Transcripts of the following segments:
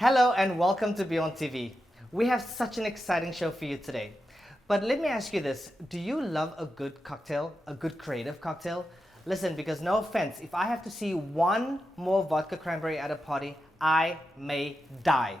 Hello and welcome to Beyond TV. We have such an exciting show for you today. But let me ask you this, do you love a good cocktail, a good creative cocktail? Listen, because no offense, if I have to see one more vodka cranberry at a party, I may die.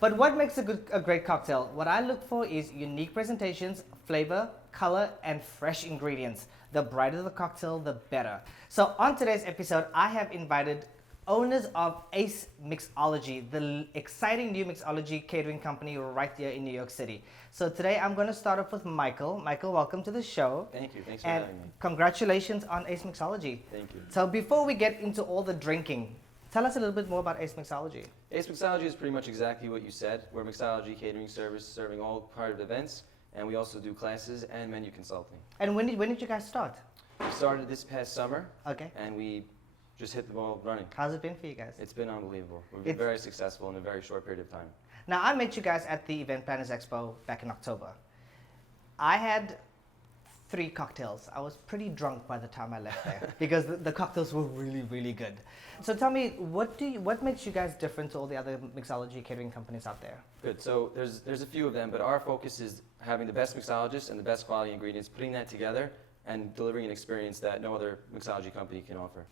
But what makes a great cocktail? What I look for is unique presentations, flavor, color, and fresh ingredients. The brighter the cocktail, the better. So on today's episode, I have invited owners of Ace Mixology, the exciting new mixology catering company right here in New York City. So today I'm going to start off with Michael. Michael, welcome to the show. Thank you. Thanks for having me. Congratulations on Ace Mixology. Thank you. So before we get into all the drinking, tell us a little bit more about Ace Mixology. Ace Mixology is pretty much exactly what you said. We're a mixology catering service serving all private events, and we also do classes and menu consulting. And when did you guys start? We started this past summer, Okay. and we just hit the ball running. How's it been for you guys? It's been unbelievable. We've been very successful in a very short period of time. Now, I met you guys at the Event Planners Expo back in October. I had 3 cocktails. I was pretty drunk by the time I left there because the cocktails were really, really good. So tell me, what makes you guys different to all the other mixology catering companies out there? Good. So there's a few of them, but our focus is having the best mixologists and the best quality ingredients, putting that together, and delivering an experience that no other mixology company can offer.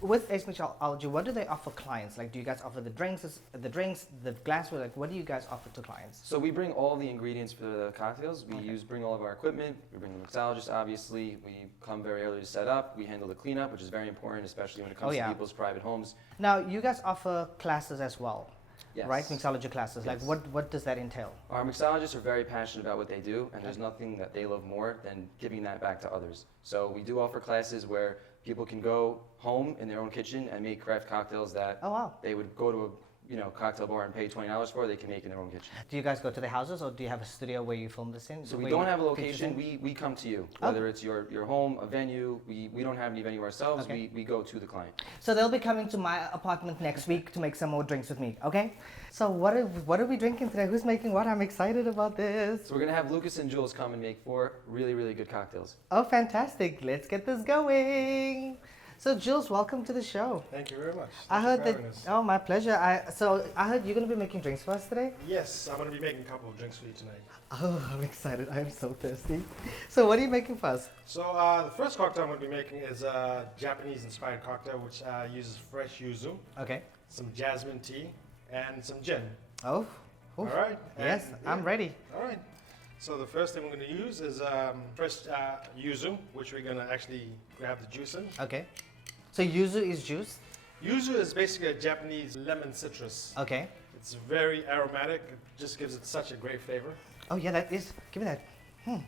With Ace Mixology, what do they offer clients? Like, do you guys offer the drinks, the glassware? Like, what do you guys offer to clients? So we bring all the ingredients for the cocktails. We bring all of our equipment. We bring the mixologist, obviously. We come very early to set up. We handle the cleanup, which is very important, especially when it comes to people's private homes. Now, you guys offer classes as well. Yes. Right? Mixology classes. Yes. Like, what does that entail? Our mixologists are very passionate about what they do, and there's nothing that they love more than giving that back to others. So we do offer classes where people can go home in their own kitchen and make craft cocktails that they would go to a cocktail bar and pay $20 for. They can make in their own kitchen. Do you guys go to the houses, or do you have a studio where you film this in? So we don't have a location. We come to you, whether it's your home, a venue. We don't have any venue ourselves. Okay. We go to the client. So they'll be coming to my apartment next week to make some more drinks with me, okay? So what are we drinking today? Who's making what? I'm excited about this. So we're gonna have Lucas and Jules come and make 4 really, really good cocktails. Oh, fantastic. Let's get this going. So Jules, welcome to the show. Thank you very much. I heard that. Us. Oh, my pleasure. So I heard you're going to be making drinks for us today? Yes, I'm going to be making a couple of drinks for you tonight. Oh, I'm excited. I'm so thirsty. So what are you making for us? So the first cocktail I'm going to be making is a Japanese-inspired cocktail, which uses fresh yuzu, okay, some jasmine tea, and some gin. Oh, all right. Yes, I'm ready. All right. So the first thing we're going to use is fresh yuzu, which we're going to actually grab the juice in. Okay. So yuzu is juice? Yuzu is basically a Japanese lemon citrus. Okay. It's very aromatic. It just gives it such a great flavor. Oh yeah, that is. Give me that. It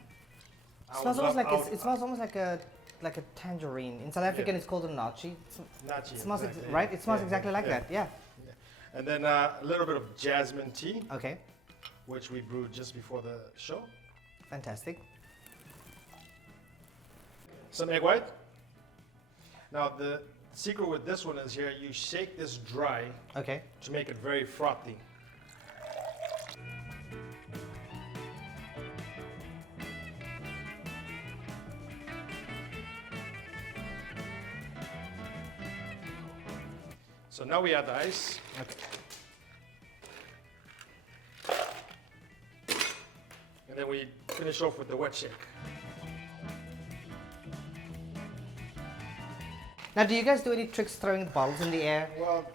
smells almost like a tangerine. In South African, it's called a nachi. Nachi. It smells exactly. right. It smells exactly like that. Yeah. And then a little bit of jasmine tea. Okay. Which we brewed just before the show. Fantastic. Some egg white. Now the secret with this one is here, you shake this dry to make it very frothy. So now we add the ice. And then we finish off with the wet shake. Now, do you guys do any tricks throwing bottles in the air? Well,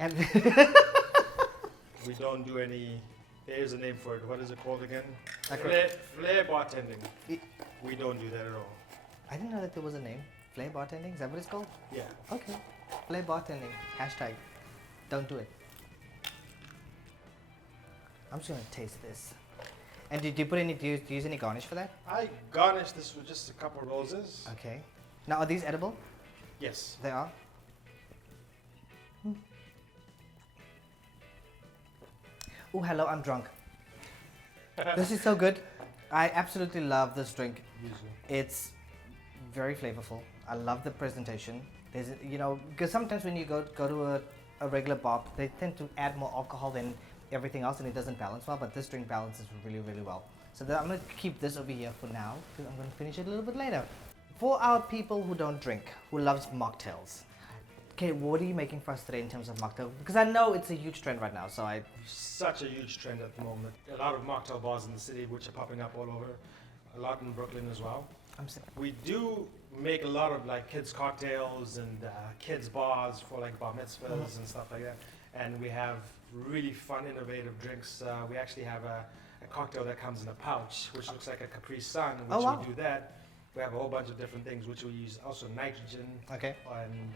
we don't do any. There's a name for it. What is it called again? Flair Bartending. We don't do that at all. I didn't know that there was a name. Flair Bartending? Is that what it's called? Yeah. Okay. Flair Bartending. # Don't do it. I'm just gonna taste this. And do you use any garnish for that? I garnished this with just a couple of roses. Okay. Now, are these edible? Yes. They are? Oh, hello, I'm drunk. This is so good. I absolutely love this drink. It's very flavorful. I love the presentation. There's, because sometimes when you go to a regular bar, they tend to add more alcohol than everything else, and it doesn't balance well, but this drink balances really, really well. So I'm going to keep this over here for now, because I'm going to finish it a little bit later. For our people who don't drink, who loves mocktails, Okay, what are you making for us today in terms of mocktail? Because I know it's a huge trend right now, so Such a huge trend at the moment. A lot of mocktail bars in the city, which are popping up all over. A lot in Brooklyn as well. We do make a lot of like kids cocktails and kids bars for like bar mitzvahs and stuff like that. And we have really fun, innovative drinks. We actually have a cocktail that comes in a pouch, which looks like a Capri Sun, which we do that. We have a whole bunch of different things, which we use also nitrogen and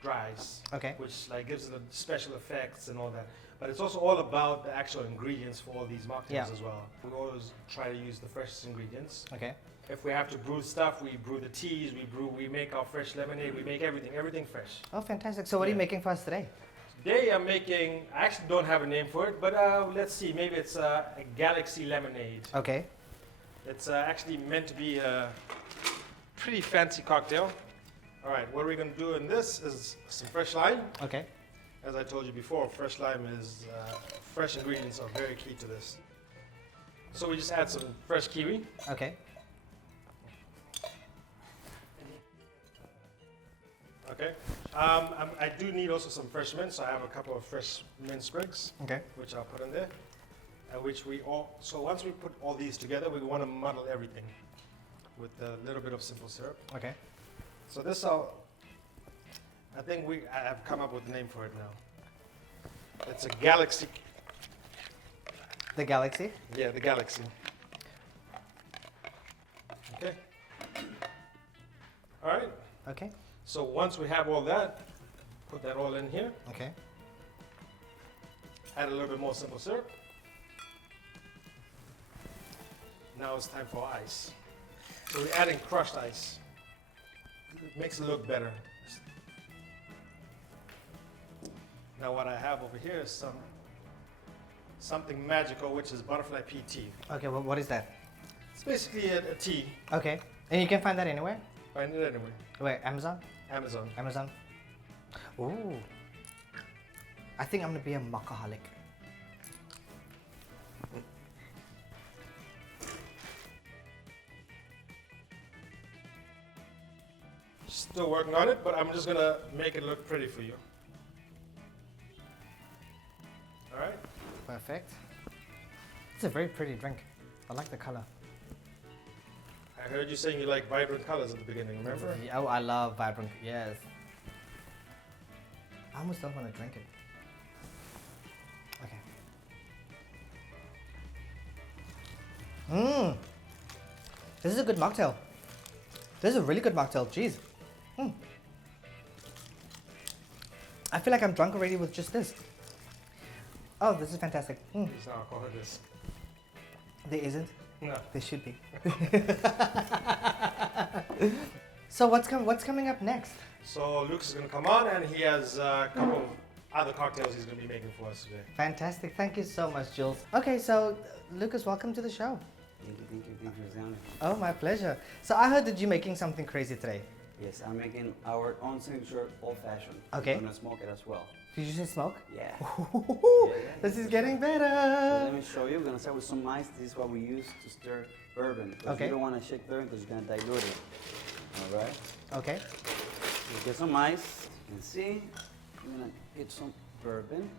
dries, which like gives it a special effects and all that. But it's also all about the actual ingredients for all these mocktails as well. We always try to use the freshest ingredients. If we have to brew stuff, we brew the teas, we make our fresh lemonade, we make everything fresh. Oh, fantastic. So what are you making for us today? Today I'm making, I actually don't have a name for it, but let's see, maybe it's a Galaxy Lemonade. Okay. It's actually meant to be a pretty fancy cocktail. All right, what we're going to do in this is some fresh lime. Okay. As I told you before, fresh lime is, fresh ingredients are very key to this. So we just add some fresh kiwi. Okay. Okay. I do need also some fresh mint, so I have a couple of fresh mint sprigs. Okay. Which I'll put in there. And so once we put all these together, we want to muddle everything with a little bit of simple syrup. Okay. So this I have come up with a name for it now. It's a Galaxy. The Galaxy? Yeah, the Galaxy. Okay. All right. Okay. So once we have all that, put that all in here. Okay. Add a little bit more simple syrup. Now it's time for ice. So we're adding crushed ice. It makes it look better. Now what I have over here is something magical, which is butterfly pea tea. Okay, well, what is that? It's basically a tea. Okay. And you can find that anywhere? Find it anywhere. Where, Amazon? Amazon. Amazon. Ooh. I think I'm gonna be a mockaholic. Still working on it, but I'm just gonna make it look pretty for you. All right? Perfect. It's a very pretty drink. I like the color. I heard you saying you like vibrant colors at the beginning, remember? Yeah, oh, I love vibrant, yes. I almost don't want to drink it. Okay. Mmm. This is a good mocktail. This is a really good mocktail, jeez. Mm. I feel like I'm drunk already with just this. Oh, this is fantastic. Mm. There's no alcohol in this. There isn't? No. There should be. So what's coming up next? So Luke's is going to come on and he has a couple of other cocktails he's going to be making for us today. Fantastic. Thank you so much, Jules. Okay, so Lucas, welcome to the show. Thank you, Rosanna. Oh, my pleasure. So I heard that you're making something crazy today. Yes, I'm making our own signature old-fashioned. Okay. I'm gonna smoke it as well. Did you just smoke? Yeah. This is getting better. So let me show you. We're gonna start with some ice. This is what we use to stir bourbon. Because you don't want to shake bourbon because you're gonna dilute it. All right. Okay. So get some ice. You can see. I'm gonna get some bourbon.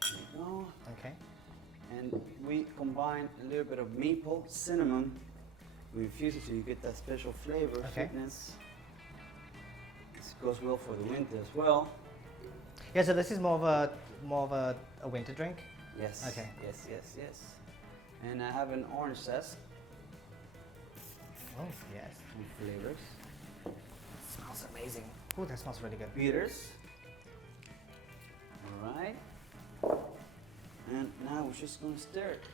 There you go. Okay. And we combine a little bit of maple, cinnamon. We infuse it so you get that special flavor, sweetness. This goes well for the winter as well. Yeah, so this is more of a winter drink? Yes. Okay. Yes, yes, yes. And I have an orange zest. Oh, yes. Some flavors. It smells amazing. Oh, that smells really good. Bitters. All right. And now we're just gonna stir it.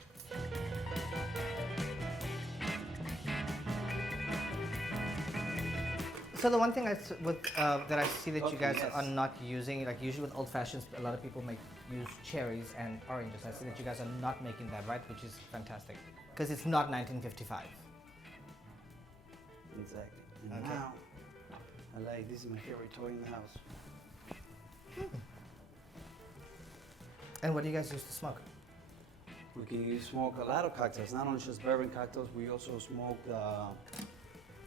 So the one thing that I see that you guys are not using, like usually with old fashions, a lot of people use cherries and oranges. I see that you guys are not making that, right? Which is fantastic, because it's not 1955. Exactly. And now, this is my favorite toy in the house. And what do you guys use to smoke? We can smoke a lot of cocktails, not only just bourbon cocktails, we also smoke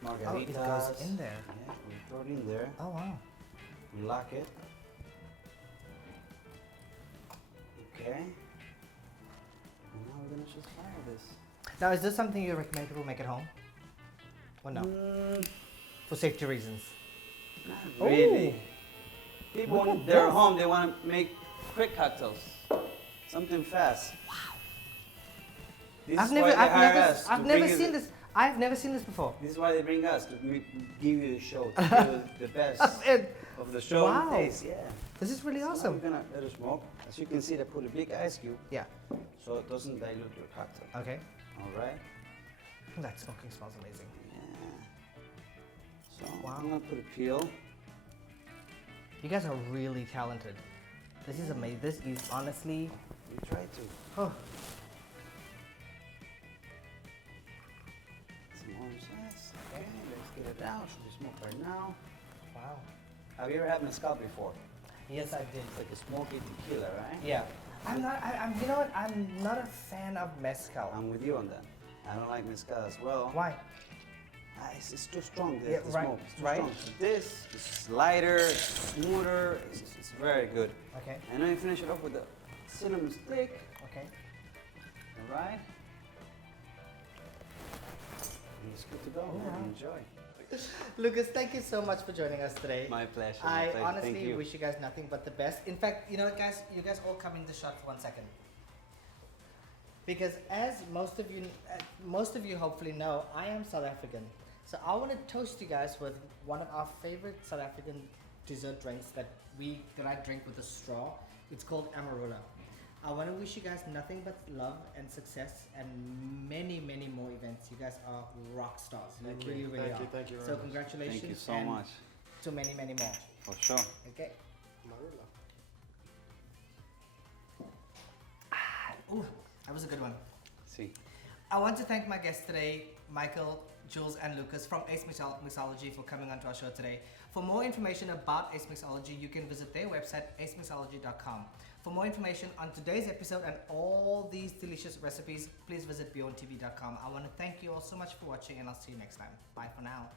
margaritas. Oh, it goes in there. Yeah, we throw it in there. Oh, wow. We lock it. Okay. And now we're gonna just fire this. Now, is this something you recommend people make at home? Or no? For safety reasons? Not really. People, when they're home, they want to make quick cocktails. Something fast. Wow. I've never seen this. I've never seen this before. This is why they bring us, to give you the show, to give you the best of the show and taste. Yeah. This is really So awesome. now we're gonna let it smoke. As you can see, they put a big ice cube. Yeah. So it doesn't dilute your cocktail. Okay. All right. That smoking smells amazing. Yeah. So I'm gonna put a peel. You guys are really talented. This is amazing. This is honestly. You try to. Oh. Some orange zest. Okay, let's get it out. Should we smoke right now? Wow. Have you ever had mezcal before? Yes, I did. It's like a smoky tequila, right? Yeah. I'm not. You know what? I'm not a fan of mezcal. I'm with you on that. I don't like mezcal as well. Why? It's too strong. The right. smoke. It's too Right. strong. So this is lighter, it's smoother. It's very good. Okay. And then you finish it off with the cinnamon stick. Okay. All right. And it's good to go. Enjoy. Lucas, thank you so much for joining us today. My pleasure. I Thank honestly you. wish you guys nothing but the best. In fact, you know what, guys? You guys all come in the shot for 1 second. Because as most of you hopefully know, I am South African. So I want to toast you guys with one of our favorite South African dessert drinks that I drink with a straw. It's called Amarula. I want to wish you guys nothing but love and success and many, many more events. You guys are rock stars. You really, really are. Thank you very So much. congratulations. Thank you so and much. to many, many more. For sure. Okay. Marula. Ooh, that was a good one. See. I want to thank my guests today, Michael, Jules, and Lucas from Ace Mixology for coming onto our show today. For more information about Ace Mixology, you can visit their website, acemixology.com. For more information on today's episode and all these delicious recipes, please visit beyondtv.com. I want to thank you all so much for watching, and I'll see you next time. Bye for now.